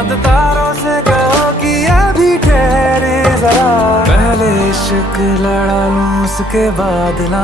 चांद तारों से कहो कि अभी ठहरे जरा, पहले इश्क लड़ा लूं उसके बाद ना